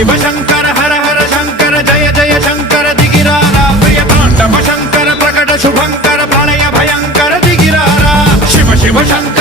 शिव शंकर हर हर शंकर जय जय शंकर दिगिरारा प्रिय तांडव शंकर प्रकट शुभंकर प्रलय भयंकर दिगिरारा शिव शिव शंकर